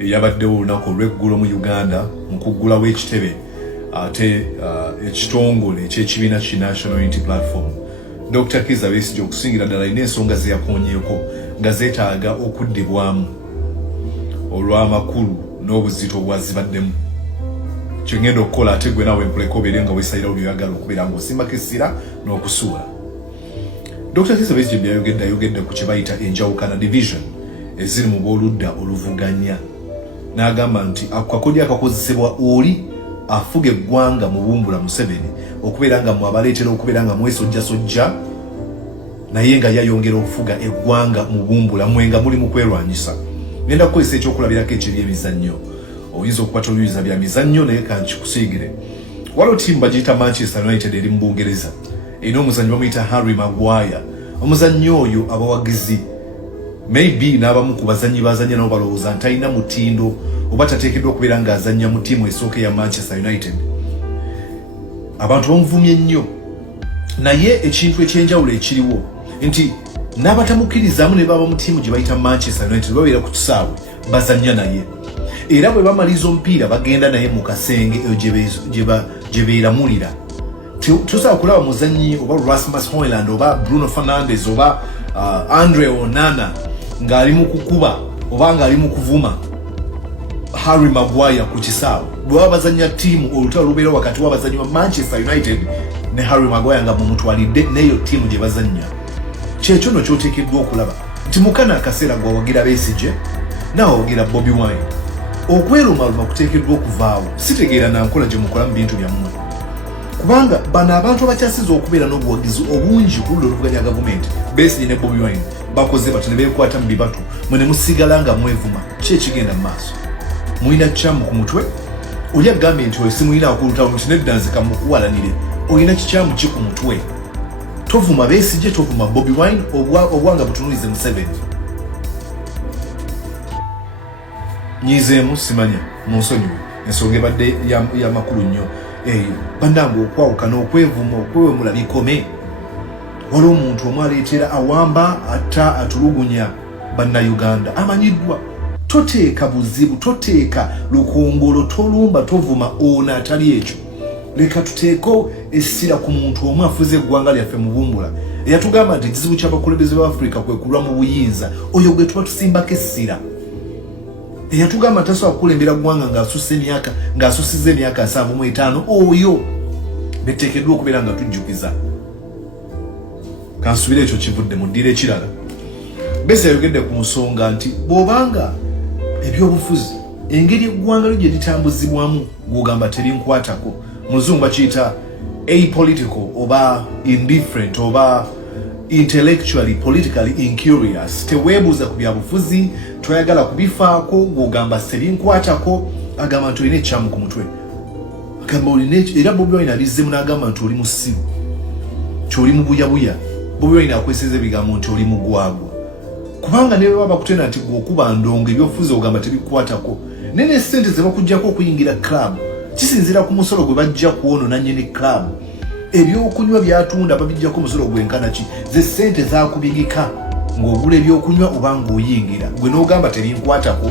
Yabaddewo olunaku olw'eggulo mu Uganda mu kuggulawo ekitebe ate ekitongole eky'ekibiina ki National Unity Platform. Dr.BESIGYE okusingira ddala alina ensonga ze yakoonyeeko nga zeetaaga okuddibwamu olw'amakulu n'obuzito bwazibaddemu. Kye ngenda okukola ate gwe naawe mpuleko obeere nga weesayirawo by'oyagala okubeera ng'osimbako essira n'okusuula. Dr.BESIGYE ayogedde ku kye bayita enjawukana division eziri mu b'oludda oluvuganya. N'agamba nti akakodya akakozesebwa oli afuga eggwanga mu Bumbula Museveni okubeera nga mwabaleetera okubeera nga mwesojjasojja naye nga yayongera okufuga eggwanga mu Bumbula mwenga muli mu kwerwanyisa. Ngenda kukozesa ekyokulabirako eky'ebyemizannyo. Oyinza okukwata oluyiza bya mizannyo naye kankikusiigire. Waliwo ttiimu bagiyita Manchester United eri mu Bungereza erina omuzannyi bamuyita Harry Maguire. Omuzannyi oyo abawagizi maybe n'abamu ku bazannyi bazannya nabo balowooza nti alina mutindo oba tateekeddwa okubeera ng'azannya mu ttiimu esooka ya Manchester United. Abantu bamuvumye nnyo naye ekintu ekyenjawulo ekiriwo nti n'abatamukkirizamu ne baba mu ttiimu gye bayita Manchester United babeera ku kisaawe bazannya naye era bwe bamaliza omupiira bagenda naye mu kasenge gye beeramulira. Tosobola kulaba muzannyi oba Rasmus Hojlund oba Bruno Fernandes oba Andre Onana ng'ali mu kukuba oba ng'ali mu kuvuma Harry Maguire ku kisaawe. Bwe baba bazannya ttiimu olutalo lubeera wakati w'abazannyi ba Manchester United ne Harry Maguire nga mumutwalidde n'eyo ttiimu gye bazannya. Kyekyo nno ky'oteekeddwa okulaba nti mukana akaseera gwawagira Besigye n'awawagira Bobi Wine. Okwerumaluma kuteekeddwa okuvaawo. Sitegeera nankola gye mukola mu bintu byammwe. Kubanga bano abantu abakyasiza okubeera n'obuwagizi obungi ku ludda oluvuganya gavumenti Besigye ne Bobi Wine bakoze bati ne beekwata mu bibatu mwe ne musigala nga mwevuma. Ki ekigenda mu maaso? Mulina kikyamu ku mutwe? Oli agambye nti oyo simulina akulutawo nti nedda nze kamukuwalanire. Olina kikyamu ki ku mutwe? Tovuma Besigye, tovuma Bobi Wine obwanga butunulize Museveni. Nyizeemu simanya munsonyiwe ensonga ebadde y'amakulu nnyo. Bannange okwawukana okwevuma okwewemula bikome. Waliwo omuntu omu aleetera awamba atta atulugunya bannayuganda amanyiddwa. Toteeka buzibu, toteeka lukongolo, tolumba, tovuma ono atali ekyo. Leka tuteeko essira ku muntu omu afuze eggwanga lyaffe mu Bumbula eyatugamba nti ekizibu ky'abakulembeze ba Afrika kwe kulwa mu buyinza. Oyo gwe tuba tusimbako essira. Eyatugamba tasobola kukulembera ggwanga ng'asusizza emyaka 75. Oyo beteekeddwa okubeera nga tujjukiza. Kansubire ekyo kivudde mu ddiiro ekirala. Besigye ayogedde ku nsonga nti bw'obanga ebyobufuzi engeri eggwanga lyo gye litambuzibwamu gw'ogamba terinkwatako. Mu Luzungu bakiyita apolitical oba indifferent oba intellectually politically incurious. Teweebuuza ku byabufuzi, toyagala kubifaako, gw'ogamba terinkwatako. Agamba nti olina ekyamu ku mutwe. Agamba olina era Bobi Wine alizzemu n'agamba nti oli musiru, nti oli mu buyabuya. Bobi Wine akweseza ebigambo nti oli mugwagwa. Kubanga ne bwe baba bakutenda nti gw'okuba ndongo ebyobufuzi ogamba tebikwatako. Nene ssente ze bakuggyako okuyingira club kisinziira ku musolo gwe bajja kuwonona nnyini club. Ebyokunywa byatunda babijjako musolo gwenkana ki? Ze ssente zaakubigika ng'ogula ebyokunywa oba ng'oyingira. Gwe n'ogamba terinkwatako.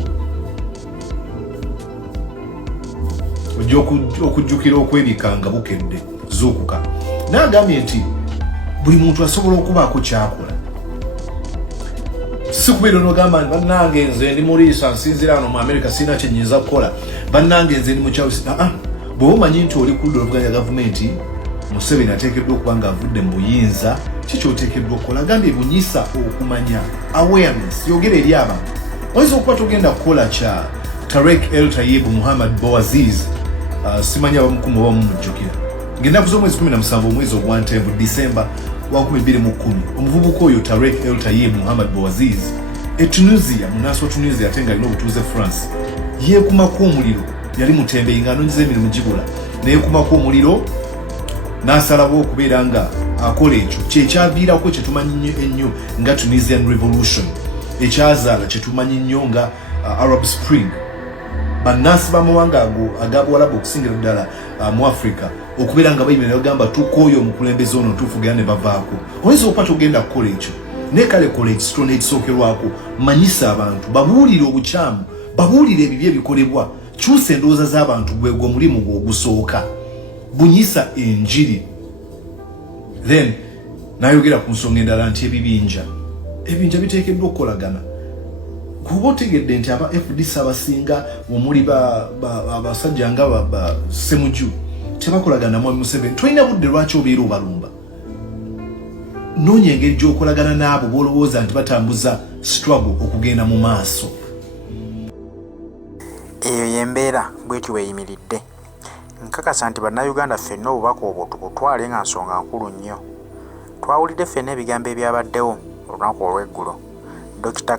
Ojja okujjukira okwebikanga bukedde zuukuka. N'agambye nti buli muntu asobola okubaako kyakola. Si kubeera n'ogamba nti bannange nze ndi muliisa nsinzira wano mu Amerika sirina kye nnyinza kukola. Bannange nze ndi mu kyalo. Bw'oba omanyi nti oli ku ludda oluvuganya gavumenti Museveni ateekeddwa okuba ng'avudde mu buyinza, ki ky'oteekeddwa okukola? Agambye bunyisa okumanya awareness, yogera eri abantu. Oyinza okuba togenda kukola kya Tarek El Tayeb Muhammad Boaziz, simanya abamukumu oba mumujjukira. Ng'ennaku z'omwezi 17 omwezi ogwa Ntenvu Disemba wa 2010 omuvubuka oyo Tarek El Tayeb Muhammad Boaziz Tunisia, munaasi wa Tunisia ate ng'alina obutuuze France, yeekumako omuliro. Yali mutembeeyi ng'anoonyeza emirimu gibula neyeekumako omuliro n'asalawo okubeera nga akola ekyo kyekyaviirako kye tumanyi ennyo nga Tunisian Revolution, ekyazaala kye tumanyi nnyo nga Arab Spring. Bannansi b'amawanga ago ag'Abawarabu okusingira ddala mu Afrika okubeera nga bayimirira bagamba tukooyo omukulembeze ono ntuufu ne bavaako. Oyinza okuba togenda kukola ekyo naye kale kola ekisitone ekisookerwako, manyisa abantu, babuulire obukyamu babuulire ebibye bikolebwa kyusa endowooza z'abantu gwegwo mulimu gwo ogusooka bunyisa enjiri. Then nayogera ku nsonga endala nti ebibinja biteekeddwa okukolagana. Kuba otegedde nti aba FDC abasinga omuli abasajja nga ba Ssemuju tebakolagana mu Museveni. Tolina budde lwaki obeera obalumba. Noonya engeri gy'okolagana n'abo b'olowooza nti batambuza struggle okugenda mu maaso. Eyo yembeera bwetyo weeyimiridde. Nkakasa nti bannayuganda ffenna obubaka obwo tubutwale nga nsonga nkulu nnyo. Twawulidde ffenna ebigambo ebyabaddewo olunaku olw'eggulo. Dr.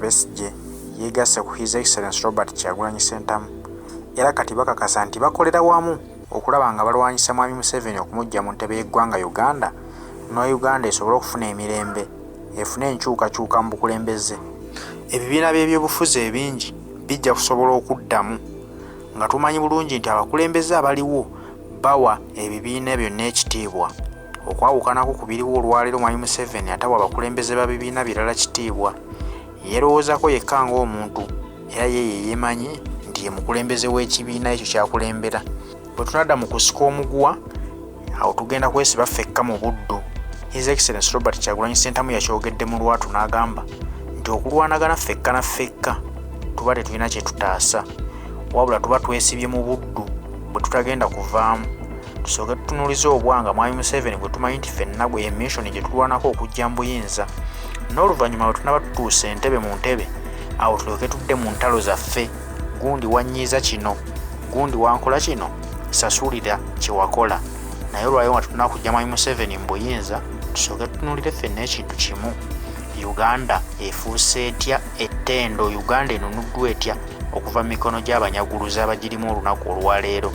BESIGYE yeegasse ku His Excellency Robert Kyagulanyi Ssentamu era kati bakakasa nti bakolera wamu okulaba nga balwanyisa Mwami Museveni okumujja mu ntebe y'eggwanga Uganda Uganda esobole okufuna emirembe, efune enkyukakyuka mu bukulembeze. Ebibiina by'ebyobufuzi ebingi bijja kusobola okuddamu nga tumanyi bulungi nti abakulembeze abaliwo bawa ebibiina byonna ekitiibwa. Okwawukanako ku biriwo olwaleero Mwami Museveni atawa abakulembeze ba bibiina birala kitiibwa. Yeerowoozako yekka ng'omuntu era ye yeemanyi nti ye mukulembeze w'ekibiina ekyo kyakulembera. Bwe tunadda mu kusika omuguwa, awo tugenda kwesiba ffekka mu buddu. His Excellency Robert Kyagulanyi Ssentamu yakyogedde mu lwatu n'agamba nti okulwanagana ffekka na ffekka tuba tetulina kye tutaasa, wabula tuba twesibye mu buddu bwe tutagenda kuvaamu. Tusooke tutunuulize obwanga Mwami Museveni bwe tumanyi nti ffenna bwe ye mission gye tulwanako okujja mu buyinza. N'oluvannyuma bwe tunaba tutuuse entebe mu ntebe, awo tulyoke tudde mu ntalo zaffe. Gundi wannyiiza kino, gundi wankola kino, sasulira kye wakola. Naye olwayo nga tutunaba kujja Mwami Museveni mu buyinza, tusooke tutunuulire ffenna ekintu kimu. Uganda efuuse etya ettendo? Uganda enunuddwa etya okuva mu mikono gy'abanyaguluzi abagirimu olunaku olwaleero?